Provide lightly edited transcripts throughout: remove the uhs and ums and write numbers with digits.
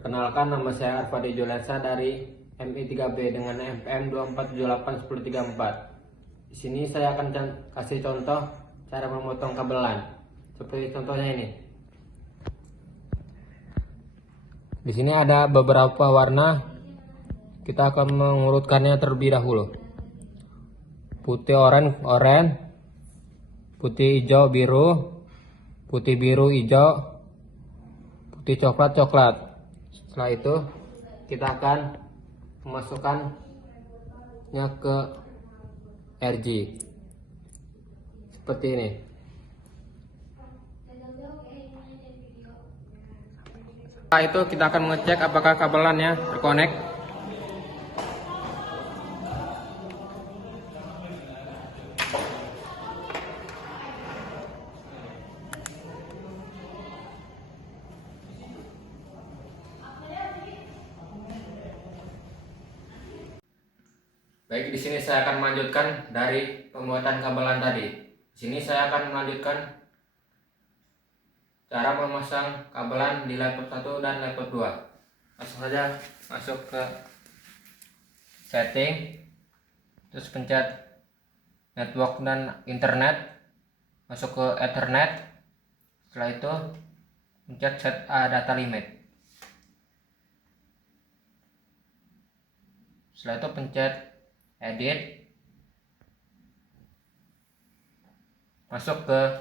Perkenalkan, nama saya Arfadi Jolesa dari MI3B dengan MPM 24781034. Di sini saya akan kasih contoh cara memotong kabelan. Seperti contohnya ini. Di sini ada beberapa warna. Kita akan mengurutkannya terlebih dahulu. Putih oranye, putih hijau biru, putih biru hijau, putih coklat. Setelah itu kita akan memasukkannya ke RG seperti ini. Setelah itu kita akan mengecek apakah kabelannya terkonek. Baik, di sini saya akan melanjutkan dari pembuatan kabelan tadi. Di sini saya akan melanjutkan cara memasang kabelan di laptop 1 dan laptop 2. Langsung saja masuk ke setting, terus pencet network dan internet, masuk ke Ethernet. Setelah itu pencet set data limit. Setelah itu pencet edit, masuk ke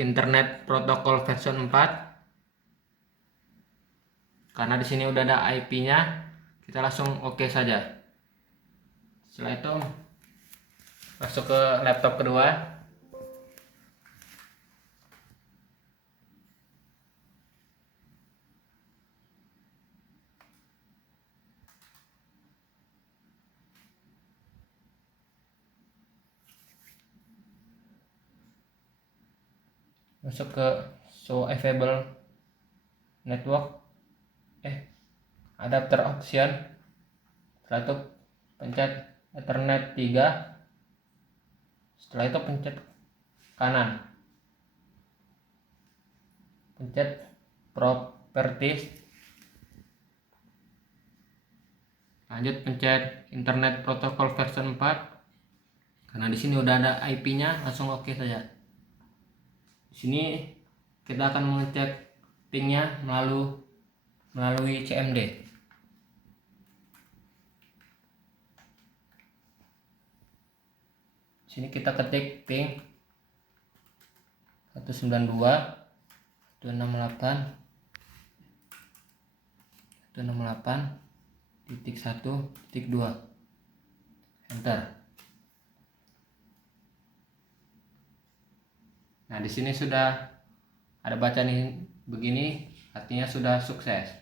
internet protokol version 4. Karena di sini udah ada IP-nya, kita langsung oke saja. Setelah itu masuk ke laptop kedua. Masuk ke show available network, adapter option. Setelah itu pencet Ethernet 3. Setelah itu pencet kanan, pencet properties, lanjut pencet internet protocol version 4. Karena di sini udah ada IP-nya, langsung oke saja. Di sini kita akan mengecek pingnya melalui CMD. Di sini kita ketik ping 192.168.168.1.2, enter. Nah, di sini sudah ada bacaan begini, artinya sudah sukses.